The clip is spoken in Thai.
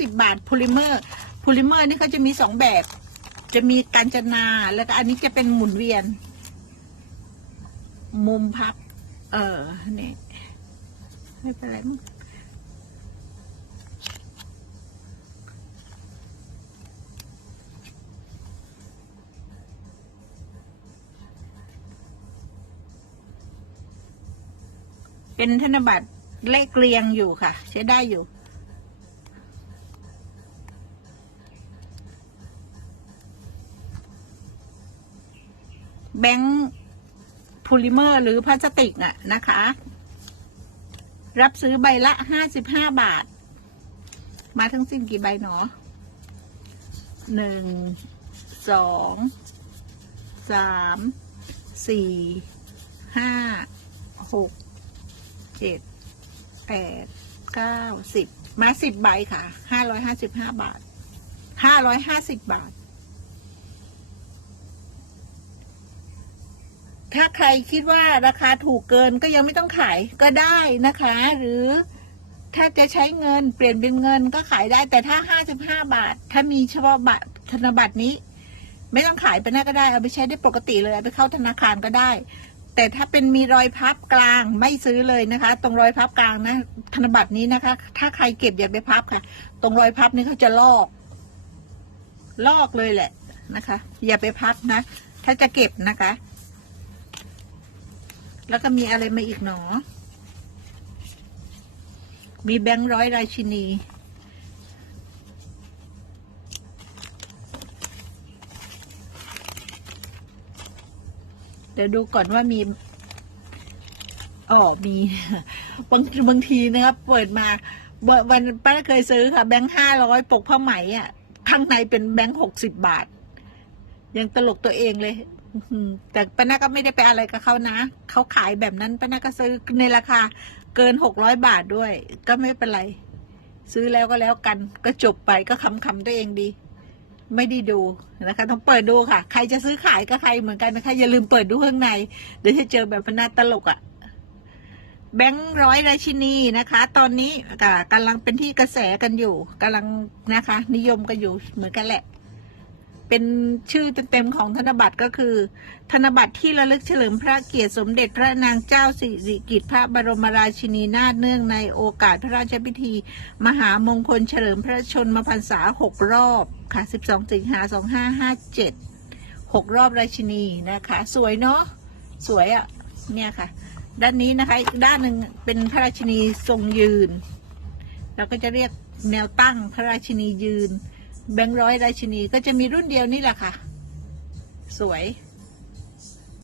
สิบบาทโพลิเมอร์โพลิเมอร์นี่เขาจะมีสองแบบ จะมีการจนาแล้วก็อันนี้จะเป็นหมุนเวียน มุมพับ เออนี่ไม่เป็นไรมั้งเป็นธนบัตรเลขเรียงอยู่ค่ะ ใช้ได้อยู่ แบงค์พลิเมอร์หรือพลาสติกน่ะนะคะ รับซื้อใบละห้าสิบห้าบาท มาทั้งสิ้นกี่ใบหนอหนึ่งสองสามสี่ห้าหกเจ็ดแปดเก้าสิบมาสิบใบค่ะห้าร้อยห้าสิบห้าบาทห้าร้อยห้าสิบบาท ถ้าใครคิดว่าราคาถูกเกินก็ยังไม่ต้องขายก็ได้นะคะ หรือถ้าจะใช้เงินเปลี่ยนเป็นเงินก็ขายได้ แต่ถ้าห้าสิบห้าบาท ถ้ามีเฉพาะบัตรธนบัตรนี้ ไม่ต้องขายไปหน้าก็ได้ เอาไปใช้ได้ปกติเลยเอาไปเข้าธนาคารก็ได้ แต่ถ้าเป็นมีรอยพับกลางไม่ซื้อเลยนะคะ ตรงรอยพับกลางนะธนบัตรนี้นะคะ ถ้าใครเก็บอย่าไปพับค่ะ ตรงรอยพับนี่เขาจะลอก ลอกเลยแหละนะคะ อย่าไปพับนะ ถ้าจะเก็บนะคะ แล้วก็มีอะไรมาอีกหนอ มีแบงค์ร้อยราชินี เดี๋ยวดูก่อนว่ามีอ๋อมีบางบางทีนะครับ เปิดมาเวันป้าเคยซื้อค่ะ แบงค์ห้าร้อยปกผ้าไหมอะ ข้างในเป็นแบงค์หกสิบบาท ยังตลกตัวเองเลย แต่ป้านาก็ไม่ได้ไปอะไรกับเขานะ เขาขายแบบนั้นป้านาก็ซื้อในราคาเกินหกร้อยบาทด้วย ก็ไม่เป็นไร ซื้อแล้วก็แล้วกัน ก็จบไปก็คำคำๆตัวเองดี ไม่ได้ดูนะคะ ต้องเปิดดูค่ะ ใครจะซื้อขายก็ใครเหมือนกันนะคะอย่าลืมเปิดดูข้างใน เดี๋ยวจะเจอแบบพนาตลกอะ่ะแบงค์ร้อยราชินีนะคะ ตอนนี้ก็กำลังเป็นที่กระแสกันอยู่กำลังนะคะ นิยมกันอยู่เหมือนกันแหละ เป็นชื่อเต็มๆของธนบัตรก็คือ ธนบัตรที่ระลึกเฉลิมพระเกียรติสมเด็จพระนางเจ้าสิริกิติ์พระบรมราชินีนาถเนื่องในโอกาสพระราชพิธี มหามงคลเฉลิมพระชนมพรรษาหกรอบค่ะ 12 สิงหา 2557หกรอบราชินีนะคะ สวยเนาะสวยอะ่ะเนี่ยค่ะ ด้านนี้นะคะอีกด้านหนึ่งเป็นพระราชินีทรงยืน เราก็จะเรียกแนวตั้งพระราชินียืน แบงค์ร้อยราชินีก็จะมีรุ่นเดียวนี่แหละค่ะ สวย